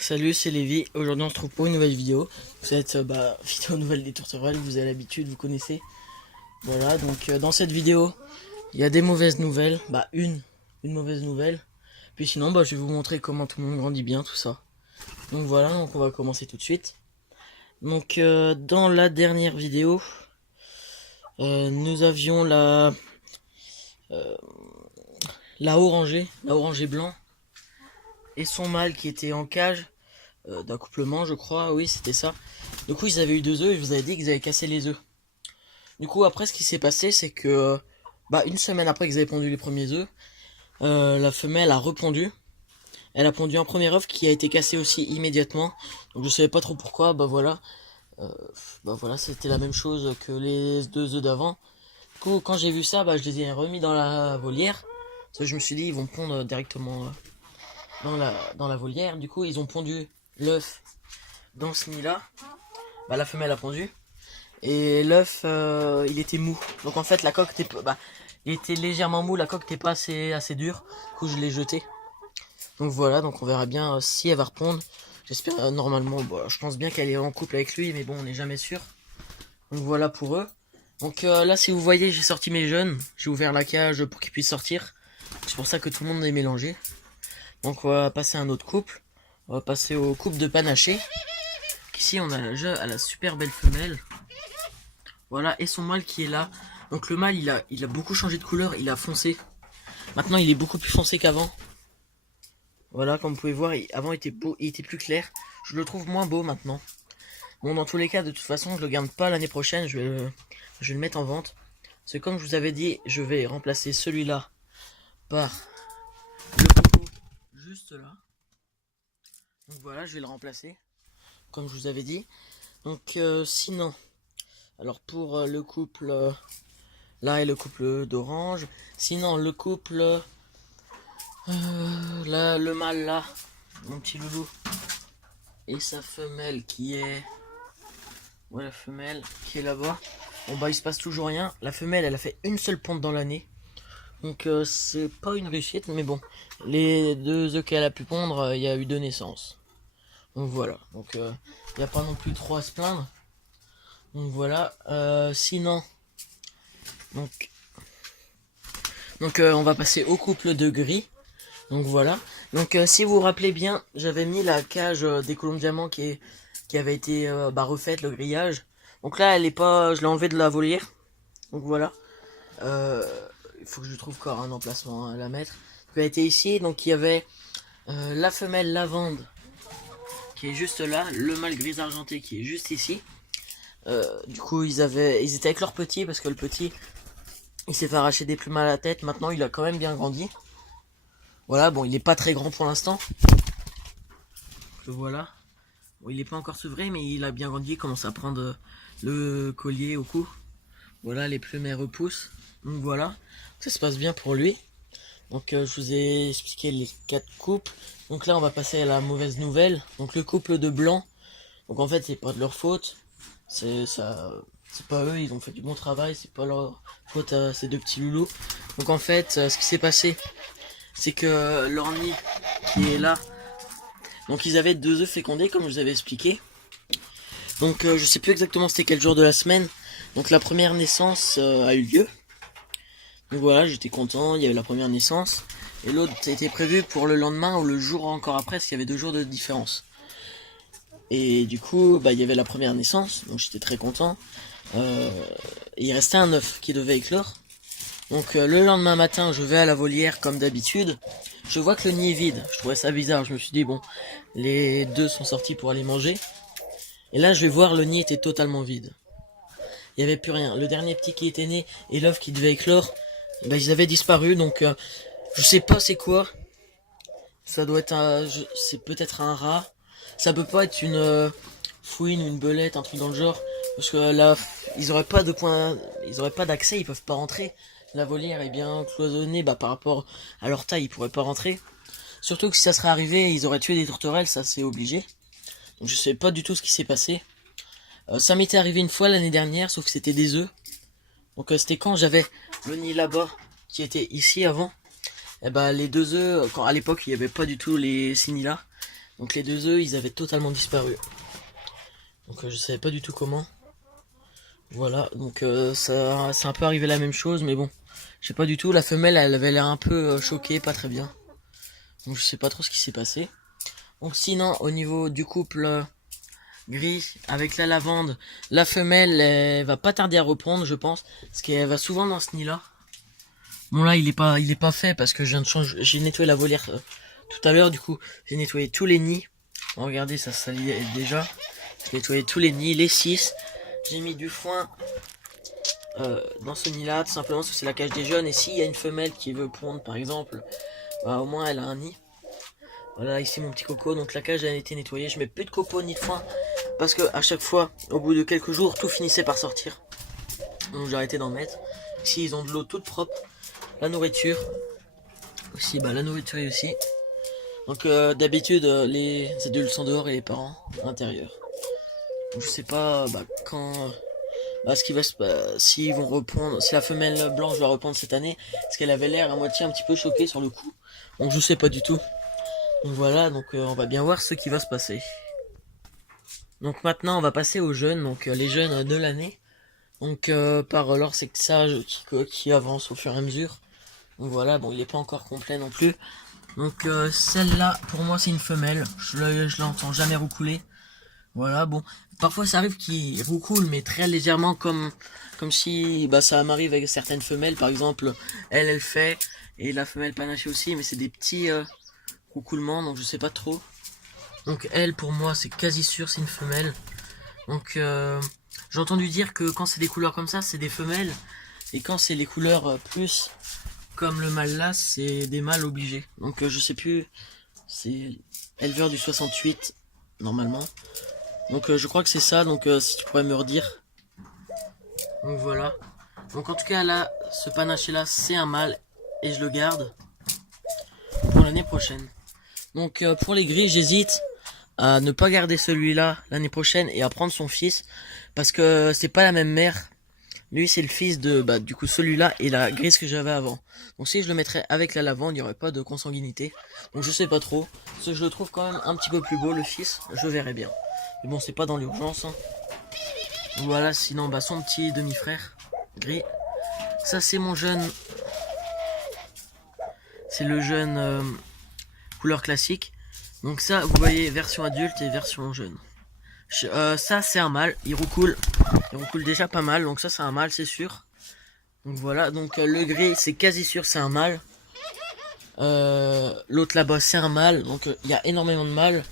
Salut, c'est Lévi. Aujourd'hui, on se retrouve pour une nouvelle vidéo. Vous êtes vidéo nouvelle des tourterelles, vous avez l'habitude, vous connaissez. Voilà, donc dans cette vidéo, il y a des mauvaises nouvelles. Une mauvaise nouvelle. Puis sinon, je vais vous montrer comment tout le monde grandit bien, tout ça. Donc voilà, donc on va commencer tout de suite. Donc dans la dernière vidéo, nous avions la orangée blanc et son mâle qui était en cage d'accouplement, je crois. Oui, c'était ça. Du coup, ils avaient eu 2 œufs et je vous avais dit qu'ils avaient cassé les œufs. Du coup, après, ce qui s'est passé, c'est que une semaine après qu'ils avaient pondu les premiers œufs, la femelle a repondu. Elle a pondu un premier œuf qui a été cassé aussi immédiatement. Donc je savais pas trop pourquoi. Voilà, c'était la même chose que les 2 œufs d'avant. Du coup, quand j'ai vu ça, je les ai remis dans la volière. Parce que je me suis dit, ils vont pondre directement dans la volière. Du coup, ils ont pondu l'œuf dans ce nid-là. La femelle a pondu. Et l'œuf, il était mou. Donc en fait, la coque était, il était légèrement mou. La coque n'était pas assez dure. Du coup, je l'ai jeté. Donc voilà, donc on verra bien si elle va repondre. J'espère normalement. Je pense bien qu'elle est en couple avec lui, mais bon, on n'est jamais sûr. Donc voilà pour eux. Donc là, si vous voyez, j'ai sorti mes jeunes. J'ai ouvert la cage pour qu'ils puissent sortir. C'est pour ça que tout le monde est mélangé. Donc on va passer à un autre couple. On va passer au couple de panaché. Ici, on a la super belle femelle. Voilà, et son mâle qui est là. Donc le mâle, il a beaucoup changé de couleur, il a foncé. Maintenant, il est beaucoup plus foncé qu'avant. Voilà, comme vous pouvez voir, avant il était beau, il était plus clair. Je le trouve moins beau maintenant. Bon, dans tous les cas, de toute façon, je le garde pas l'année prochaine, je vais le mettre en vente. Parce que comme je vous avais dit, je vais remplacer celui-là par le coco juste là. Donc voilà, je vais le remplacer, comme je vous avais dit. Donc sinon, alors pour le couple là et le couple d'orange. Sinon le couple là, le mâle là, mon petit loulou, et sa femelle qui est, ouais, la femelle qui est là-bas. Bon il se passe toujours rien. La femelle elle a fait une seule ponte dans l'année. Donc c'est pas une réussite, mais bon. Les 2 œufs qu'elle a pu pondre, il y a eu 2 naissances. Donc voilà. Donc il n'y a pas non plus trop à se plaindre. Donc voilà. Sinon. Donc on va passer au couple de gris. Donc voilà. Donc si vous vous rappelez bien, j'avais mis la cage des colombes diamants qui avait été refaite, le grillage. Donc là, elle est pas, je l'ai enlevé de la volière. Donc voilà. Il faut que je trouve encore un emplacement à la mettre. Donc, elle était ici. Donc il y avait la femelle lavande qui est juste là, le mâle gris argenté qui est juste ici. Du coup, ils étaient avec leur petit parce que le petit, il s'est fait arracher des plumes à la tête. Maintenant, il a quand même bien grandi. Voilà, bon, il est pas très grand pour l'instant. Voilà. Bon, il est pas encore sevré, mais il a bien grandi. Il commence à prendre le collier au cou. Voilà, les plumes elles repoussent. Donc voilà, ça se passe bien pour lui. Donc je vous ai expliqué les 4 couples. Donc là, on va passer à la mauvaise nouvelle. Donc le couple de blanc. Donc en fait, c'est pas de leur faute. C'est pas eux, ils ont fait du bon travail. C'est pas leur faute à ces 2 petits loulous. Donc en fait, ce qui s'est passé, c'est que leur nid qui est là, donc ils avaient 2 œufs fécondés comme je vous avais expliqué. Donc je sais plus exactement c'était quel jour de la semaine. Donc la première naissance a eu lieu. Donc voilà, j'étais content, il y avait la première naissance. Et l'autre était prévu pour le lendemain ou le jour encore après, parce qu'il y avait 2 jours de différence. Et du coup, il y avait la première naissance, donc j'étais très content. Il restait un œuf qui devait éclore. Donc le lendemain matin, je vais à la volière comme d'habitude. Je vois que le nid est vide. Je trouvais ça bizarre. Je me suis dit, bon, les 2 sont sortis pour aller manger. Et là, je vais voir, le nid était totalement vide. Il n'y avait plus rien. Le dernier petit qui était né et l'œuf qui devait éclore, ils avaient disparu. Donc, je sais pas c'est quoi. Ça doit être c'est peut-être un rat. Ça peut pas être une fouine ou une belette, un truc dans le genre. Parce que là, ils auraient pas de point, ils auraient pas d'accès, ils peuvent pas rentrer. La volière est bien cloisonnée, par rapport à leur taille, ils pourraient pas rentrer. Surtout que si ça serait arrivé, ils auraient tué des tourterelles, ça c'est obligé. Donc je sais pas du tout ce qui s'est passé. Ça m'était arrivé une fois l'année dernière, sauf que c'était des œufs. Donc c'était quand j'avais le nid là-bas, qui était ici avant. Et les 2 œufs, quand à l'époque il n'y avait pas du tout ces nids là. Donc les deux œufs, ils avaient totalement disparu. Donc je savais pas du tout comment. Voilà, donc ça c'est un peu arrivé la même chose, mais bon, je sais pas du tout. La femelle, elle avait l'air un peu choquée, pas très bien. Donc je sais pas trop ce qui s'est passé. Donc sinon, au niveau du couple gris avec la lavande, la femelle, elle va pas tarder à reprendre, je pense, parce qu'elle va souvent dans ce nid-là. Bon là, il est pas fait parce que je viens de changer, j'ai nettoyé la volière tout à l'heure, du coup, j'ai nettoyé tous les nids. Bon, regardez, ça salit déjà. J'ai nettoyé tous les nids, les 6. J'ai mis du foin dans ce nid là, tout simplement parce que c'est la cage des jeunes, et s'il y a une femelle qui veut pondre par exemple, bah au moins elle a un nid. Voilà, ici mon petit coco, donc la cage a été nettoyée, je mets plus de copeaux ni de foin parce que à chaque fois, au bout de quelques jours, tout finissait par sortir. Donc j'ai arrêté d'en mettre. Ici ils ont de l'eau toute propre, la nourriture aussi, bah la nourriture est aussi. Donc d'habitude les adultes sont dehors et les parents à l'intérieur. Donc je sais pas quand ce qui va s'ils vont reprendre, si la femelle blanche va reprendre cette année, parce qu'elle avait l'air à moitié un petit peu choquée sur le coup. Donc je sais pas du tout. Donc voilà, donc on va bien voir ce qui va se passer. Donc maintenant on va passer aux jeunes, donc les jeunes de l'année. Donc par leur sexage qui avance au fur et à mesure. Donc voilà, bon il est pas encore complet non plus. Donc celle-là pour moi c'est une femelle, je l'entends jamais roucouler. Voilà, bon, parfois ça arrive qu'il roucoule, mais très légèrement, comme si, ça m'arrive avec certaines femelles, par exemple, elle fait, et la femelle panachée aussi, mais c'est des petits roucoulements, donc je sais pas trop. Donc elle, pour moi, c'est quasi sûr, c'est une femelle. Donc j'ai entendu dire que quand c'est des couleurs comme ça, c'est des femelles, et quand c'est les couleurs plus comme le mâle là, c'est des mâles obligés. Donc je sais plus, c'est éleveur du 68, normalement. Donc je crois que c'est ça, donc si tu pourrais me redire. Donc voilà. Donc en tout cas là, ce panaché là c'est un mâle et je le garde pour l'année prochaine. Donc pour les gris, j'hésite à ne pas garder celui-là l'année prochaine et à prendre son fils parce que c'est pas la même mère. Lui c'est le fils de du coup celui-là et la grise que j'avais avant. Donc si je le mettrais avec la lavande, il n'y aurait pas de consanguinité. Donc je sais pas trop. Parce que je le trouve quand même un petit peu plus beau le fils, je verrai bien. Mais bon, c'est pas dans l'urgence. Hein. Voilà, sinon, son petit demi-frère, gris. Ça, c'est mon jeune. C'est le jeune couleur classique. Donc ça, vous voyez, version adulte et version jeune. Ça, c'est un mâle. Il roucoule. Il roucoule déjà pas mal. Donc ça, c'est un mâle, c'est sûr. Donc voilà, donc le gris, c'est quasi sûr, c'est un mâle. L'autre là-bas, c'est un mâle. Donc il y a énormément de mâles.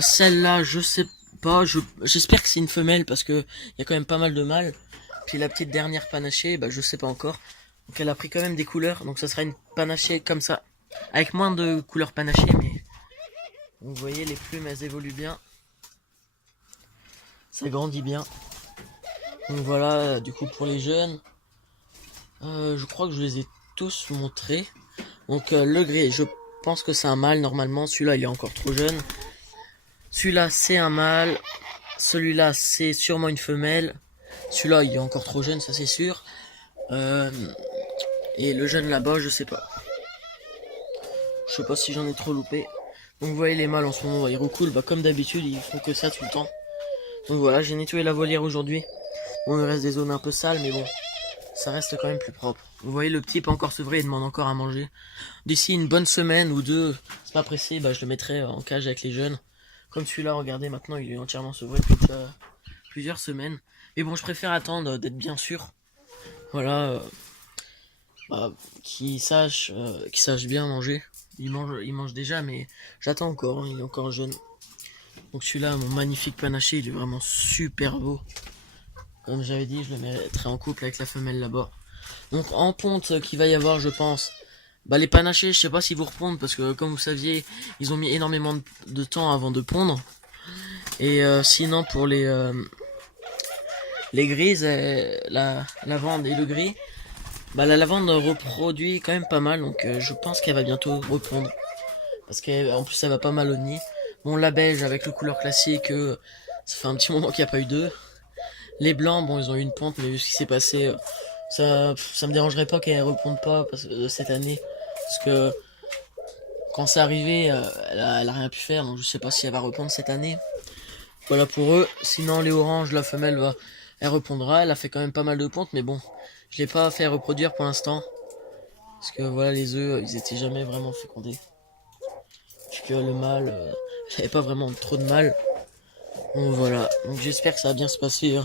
Celle-là, je sais pas, j'espère que c'est une femelle parce que il y a quand même pas mal de mâles. Puis la petite dernière panachée, je sais pas encore. Donc elle a pris quand même des couleurs, donc ça sera une panachée comme ça, avec moins de couleurs panachées, mais vous voyez les plumes elles évoluent bien, ça grandit bien. Donc voilà, du coup pour les jeunes, je crois que je les ai tous montrés. Donc le gris, je pense que c'est un mâle normalement, celui-là il est encore trop jeune. Celui-là c'est un mâle, celui-là c'est sûrement une femelle, celui-là il est encore trop jeune, ça c'est sûr. Et le jeune là-bas, je sais pas. Je sais pas si j'en ai trop loupé. Donc vous voyez les mâles en ce moment, ils roucoulent, comme d'habitude, ils font que ça tout le temps. Donc voilà, j'ai nettoyé la volière aujourd'hui. Bon, il reste des zones un peu sales, mais bon, ça reste quand même plus propre. Vous voyez, le petit pas encore sevré, il demande encore à manger. D'ici une bonne semaine ou deux, c'est pas pressé, je le mettrai en cage avec les jeunes. Comme celui-là, regardez, maintenant il est entièrement sevré depuis plusieurs semaines. Mais bon, je préfère attendre d'être bien sûr. Voilà, qu'il sache bien manger. Il mange déjà, mais j'attends encore, hein, il est encore jeune. Donc celui-là, mon magnifique panaché, il est vraiment super beau. Comme j'avais dit, je le mettrai en couple avec la femelle là-bas. Donc en ponte qu'il va y avoir, je pense, les panachés, je sais pas s'ils vont repondre, parce que comme vous saviez, ils ont mis énormément de temps avant de pondre. Et sinon pour les grises, la lavande et le gris, la lavande reproduit quand même pas mal, donc je pense qu'elle va bientôt repondre. Parce qu'en plus ça va pas mal au nid. Bon, la beige avec le couleur classique, ça fait un petit moment qu'il n'y a pas eu d'œufs. Les blancs, bon ils ont eu une ponte, mais vu ce qui s'est passé, ça me dérangerait pas qu'elles repondent pas cette année. Parce que quand c'est arrivé, elle a rien pu faire, donc je sais pas si elle va répondre cette année. Voilà pour eux. Sinon les oranges, la femelle elle répondra. Elle a fait quand même pas mal de pontes, mais bon, je l'ai pas fait reproduire pour l'instant. Parce que voilà, les œufs, ils étaient jamais vraiment fécondés. Puisque le mâle, j'avais pas vraiment trop de mal. Donc voilà, donc j'espère que ça va bien se passer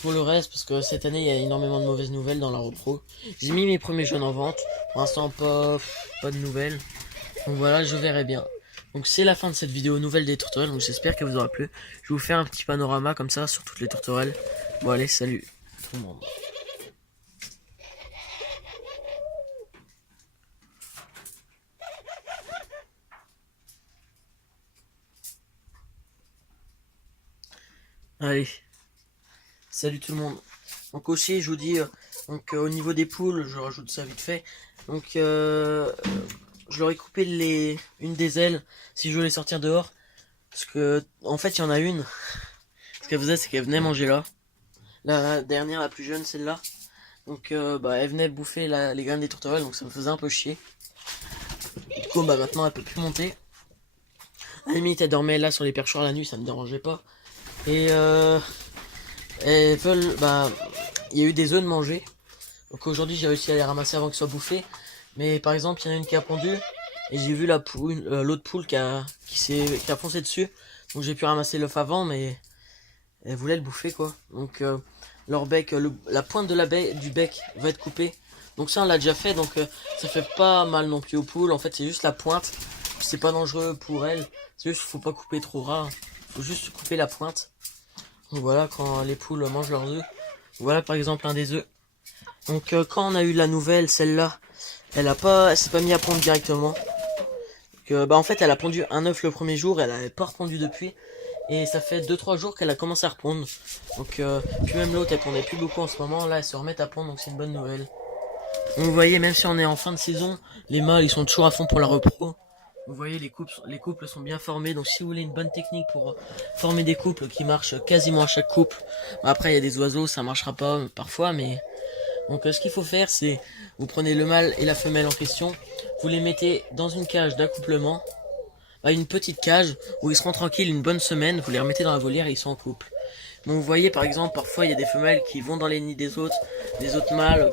pour le reste, parce que cette année il y a énormément de mauvaises nouvelles dans la repro. J'ai mis mes premiers jeunes en vente, pour l'instant pas de nouvelles. Donc voilà, je verrai bien. Donc c'est la fin de cette vidéo nouvelle des tourterelles, donc j'espère qu'elle vous aura plu. Je vais vous faire un petit panorama comme ça sur toutes les tourterelles. Bon allez, salut tout le monde. Allez, salut tout le monde. Donc aussi, je vous dis, au niveau des poules, je rajoute ça vite fait. Donc je leur ai coupé une des ailes si je veux les sortir dehors. Parce que en fait, il y en a une. Ce qu'elle faisait, c'est qu'elle venait manger là. La dernière, la plus jeune, celle-là. Donc elle venait bouffer les graines des tourterelles, donc ça me faisait un peu chier. Du coup, maintenant, elle peut plus monter. À la limite, elle dormait là sur les perchoirs la nuit, ça me dérangeait pas. Et elles veulent, il y a eu des œufs de manger. Donc aujourd'hui, j'ai réussi à les ramasser avant qu'ils soient bouffés. Mais par exemple, il y en a une qui a pondu. Et j'ai vu l'autre poule qui a foncé dessus. Donc j'ai pu ramasser l'œuf avant, mais elle voulait le bouffer quoi. Donc leur bec, la pointe de du bec va être coupée. Donc ça on l'a déjà fait, donc ça fait pas mal non plus aux poules. En fait c'est juste la pointe. C'est pas dangereux pour elles. C'est juste faut pas couper trop ras. Faut juste couper la pointe. Donc voilà, quand les poules mangent leurs œufs. Voilà par exemple un des œufs. Donc quand on a eu la nouvelle, celle-là, elle s'est pas mise à pondre directement. Donc, en fait elle a pondu un œuf le premier jour, elle avait pas repondu depuis. Et ça fait 2-3 jours qu'elle a commencé à repondre. Donc puis même l'autre elle pondait plus beaucoup en ce moment. Là elle se remet à pondre, donc c'est une bonne nouvelle. Donc vous voyez, même si on est en fin de saison, les mâles ils sont toujours à fond pour la repro. Vous voyez, les couples sont bien formés. Donc si vous voulez une bonne technique pour former des couples qui marchent quasiment à chaque couple. Après il y a des oiseaux, ça marchera pas parfois, mais donc ce qu'il faut faire, c'est vous prenez le mâle et la femelle en question, vous les mettez dans une cage d'accouplement, une petite cage où ils seront tranquilles une bonne semaine, vous les remettez dans la volière et ils sont en couple. Donc vous voyez par exemple, parfois il y a des femelles qui vont dans les nids des autres mâles,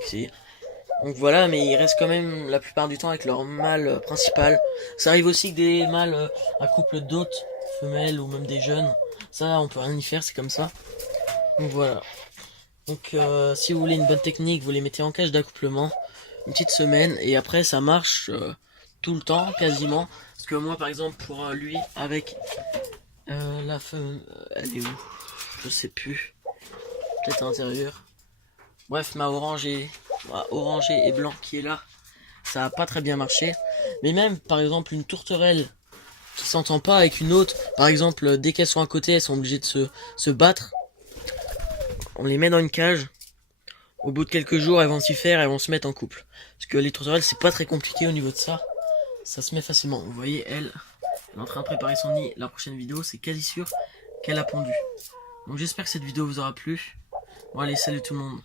donc voilà, mais ils restent quand même la plupart du temps avec leur mâle principal. Ça arrive aussi que des mâles accouplent d'autres femelles ou même des jeunes. Ça on peut rien y faire, c'est comme ça. Donc voilà. Donc si vous voulez une bonne technique, vous les mettez en cage d'accouplement une petite semaine et après ça marche tout le temps quasiment. Parce que moi par exemple pour lui avec la femme, elle est où? Je sais plus. Peut-être à l'intérieur. Bref, ma orangée et blanc qui est là, ça a pas très bien marché. Mais même par exemple une tourterelle qui s'entend pas avec une autre, par exemple dès qu'elles sont à côté, elles sont obligées de se battre. On les met dans une cage. Au bout de quelques jours, elles vont s'y faire, elles vont se mettre en couple. Parce que les tourterelles, c'est pas très compliqué au niveau de ça. Ça se met facilement. Vous voyez, elle est en train de préparer son nid. La prochaine vidéo, c'est quasi sûr qu'elle a pondu. Donc j'espère que cette vidéo vous aura plu. Bon allez, salut tout le monde.